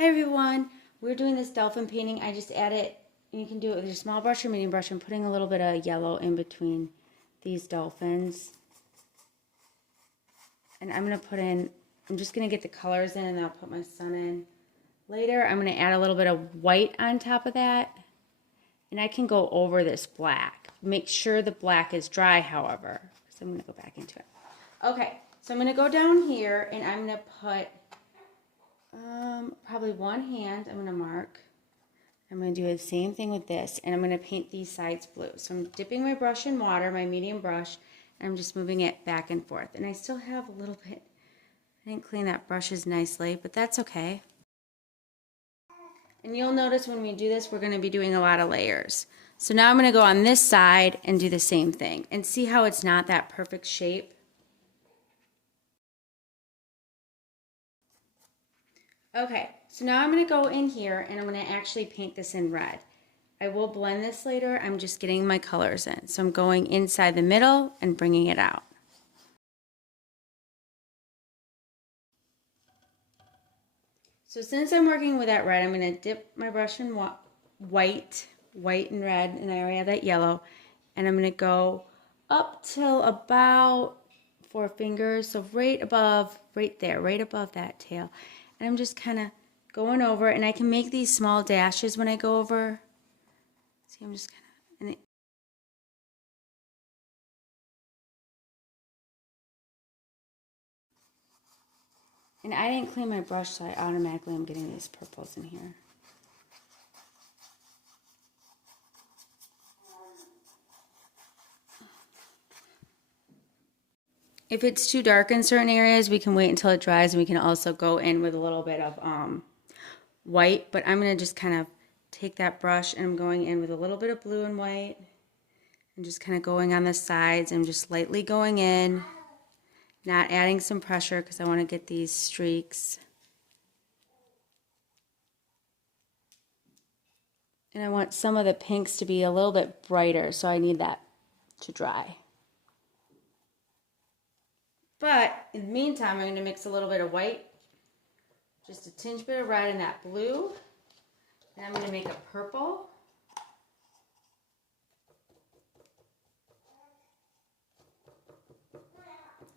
Hi everyone, we're doing this dolphin painting. I just added, you can do it with your small brush or medium brush. I'm putting a little bit of yellow in between these dolphins. And I'm going to put in, I'm just going to get the colors in and then I'll put my sun in. Later, I'm going to add a little bit of white on top of that. And I can go over this black. Make sure the black is dry, however. So I'm going to go back into it. Okay, so I'm going to go down here and I'm going to put probably one hand. I'm going to mark. I'm going to do the same thing with this, and I'm going to paint these sides blue. So I'm dipping my brush in water, my medium brush, and I'm just moving it back and forth. And I still have a little bit, I didn't clean that brushes nicely, but that's okay. And you'll notice when we do this, we're going to be doing a lot of layers. So now I'm going to go on this side and do the same thing, and see how it's not that perfect shape. Okay, so now I'm going to go in here and I'm going to actually paint this in red. I will blend this later. I'm just getting my colors in. So I'm going inside the middle and bringing it out. So since I'm working with that red, I'm going to dip my brush in white and red, and I already have that yellow. And I'm going to go up till about 4 fingers, so right above, right there, right above that tail. And I'm just kind of going over, and I can make these small dashes when I go over. See, I'm just kind of, and I didn't clean my brush, so I automatically am getting these purples in here. If it's too dark in certain areas, we can wait until it dries, and we can also go in with a little bit of white. But I'm going to just kind of take that brush, and I'm going in with a little bit of blue and white, and just kind of going on the sides, and just lightly going in, not adding some pressure because I want to get these streaks. And I want some of the pinks to be a little bit brighter, so I need that to dry. But in the meantime, I'm going to mix a little bit of white, just a tinge bit of red and that blue. And I'm going to make a purple.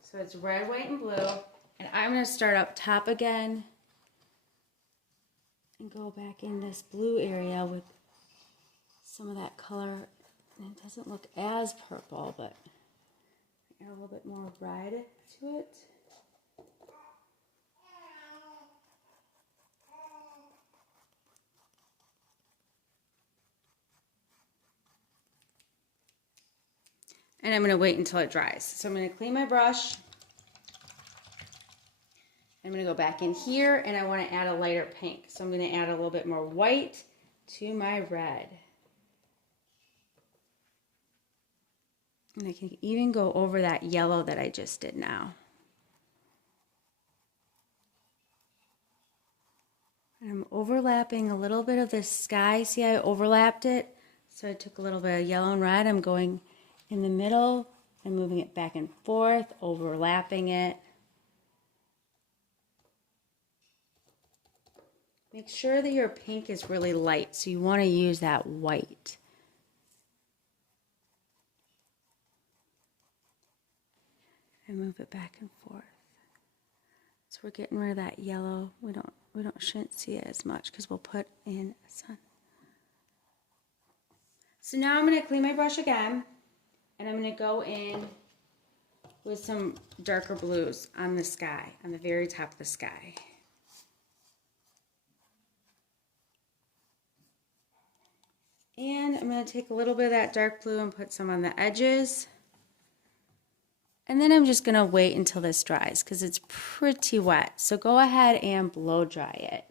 So it's red, white, and blue. And I'm going to start up top again and go back in this blue area with some of that color. And it doesn't look as purple, but add a little bit more red to it. And I'm going to wait until it dries. So I'm going to clean my brush. I'm going to go back in here, and I want to add a lighter pink. So I'm going to add a little bit more white to my red. And I can even go over that yellow that I just did now. And I'm overlapping a little bit of this sky. See, I overlapped it. So I took a little bit of yellow and red. I'm going in the middle and moving it back and forth, overlapping it. Make sure that your pink is really light, so you want to use that white. And move it back and forth. So we're getting rid of that yellow. We shouldn't see it as much because we'll put in a sun. So now I'm going to clean my brush again, and I'm going to go in with some darker blues on the sky, on the very top of the sky. And I'm going to take a little bit of that dark blue and put some on the edges. And then I'm just going to wait until this dries because it's pretty wet. So go ahead and blow dry it.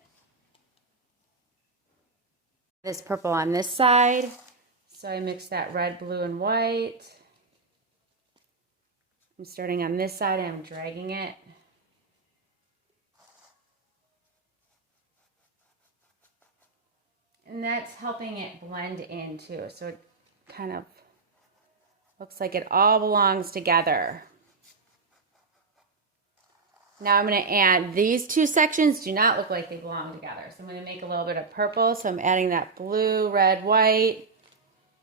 This purple on this side. So I mix that red, blue, and white. I'm starting on this side and I'm dragging it. And that's helping it blend in too. So it kind of looks like it all belongs together. Now I'm going to add, these two sections do not look like they belong together. So I'm going to make a little bit of purple. So I'm adding that blue, red, white.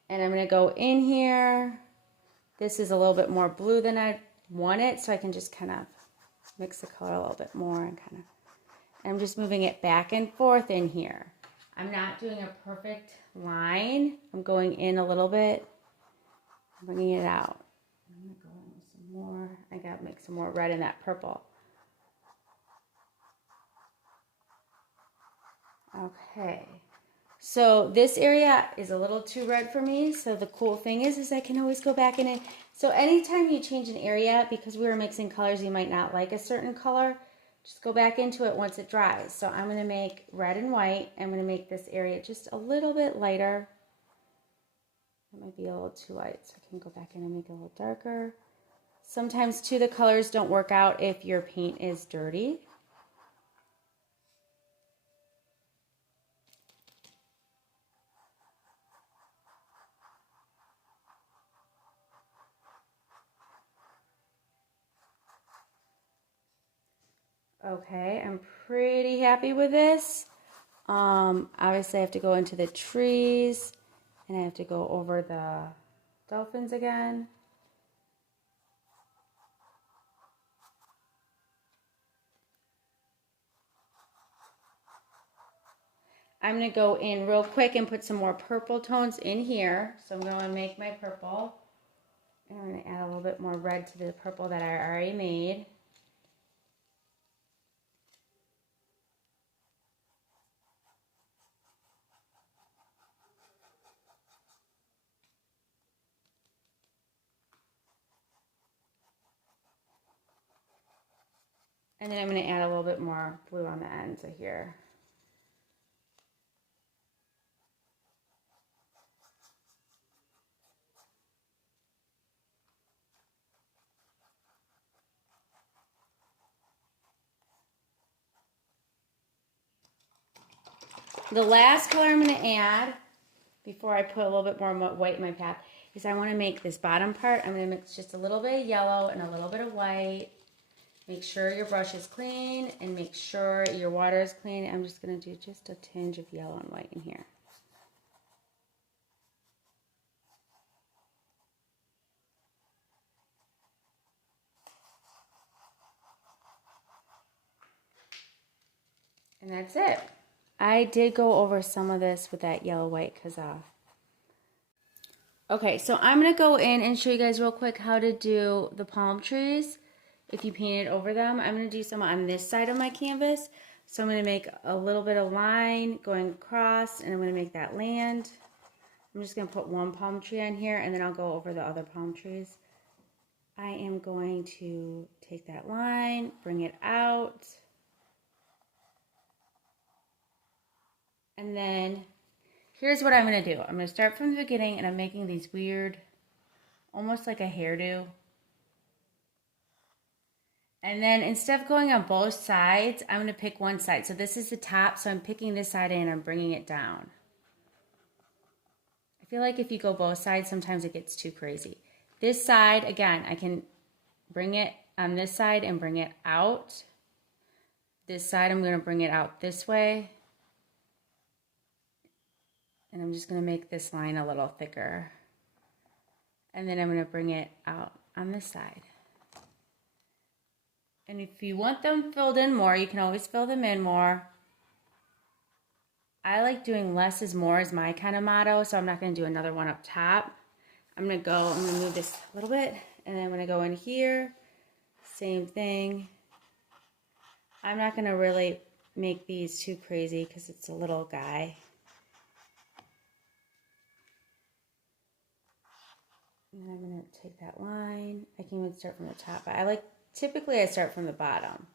And I'm going to go in here. This is a little bit more blue than I want it. So I can just kind of mix the color a little bit more and kind of, I'm just moving it back and forth in here. I'm not doing a perfect line. I'm going in a little bit, bringing it out. I'm going to go in with some more. I got to make some more red in that purple. Okay, so this area is a little too red for me. So the cool thing is I can always go back in it. So anytime you change an area, because we were mixing colors, you might not like a certain color, just go back into it once it dries. So I'm going to make red and white. I'm going to make this area just a little bit lighter. It might be a little too light, so I can go back in and make it a little darker. Sometimes too, the colors don't work out if your paint is dirty. Okay, I'm pretty happy with this. Obviously I have to go into the trees and I have to go over the dolphins again. I'm going to go in real quick and put some more purple tones in here. So I'm going to make my purple. And I'm going to add a little bit more red to the purple that I already made. And then I'm going to add a little bit more blue on the ends of here. The last color I'm going to add, before I put a little bit more white in my path, is I want to make this bottom part. I'm going to mix just a little bit of yellow and a little bit of white. Make sure your brush is clean and make sure your water is clean. I'm just going to do just a tinge of yellow and white in here. And that's it. I did go over some of this with that yellow white because okay, so I'm going to go in and show you guys real quick how to do the palm trees if you painted over them. I'm going to do some on this side of my canvas. So I'm going to make a little bit of line going across and I'm going to make that land. I'm just going to put one palm tree on here and then I'll go over the other palm trees. I am going to take that line, bring it out. And then here's what I'm going to do. I'm going to start from the beginning and I'm making these weird, almost like a hairdo. And then instead of going on both sides, I'm going to pick one side. So this is the top, so I'm picking this side and I'm bringing it down. I feel like if you go both sides, sometimes it gets too crazy. This side, again, I can bring it on this side and bring it out. This side, I'm going to bring it out this way. And I'm just going to make this line a little thicker. And then I'm going to bring it out on this side. And if you want them filled in more, you can always fill them in more. I like doing less is more is my kind of motto, so I'm not going to do another one up top. I'm going to move this a little bit, and then I'm going to go in here. Same thing. I'm not going to really make these too crazy because it's a little guy. And then I'm going to take that line. I can even start from the top, but typically I start from the bottom.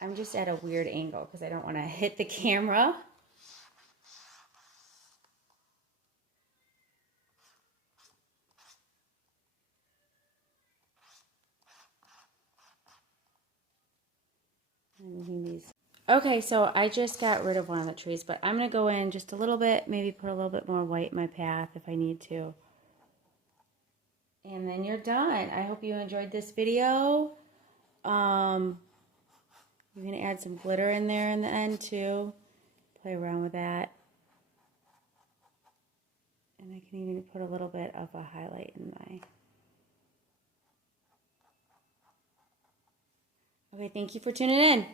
I'm just at a weird angle because I don't want to hit the camera. Okay, so I just got rid of one of the trees, but I'm going to go in just a little bit, maybe put a little bit more white in my path if I need to. And then you're done. I hope you enjoyed this video. I'm going to add some glitter in there in the end too. Play around with that. And I can even put a little bit of a highlight in my... Okay, thank you for tuning in.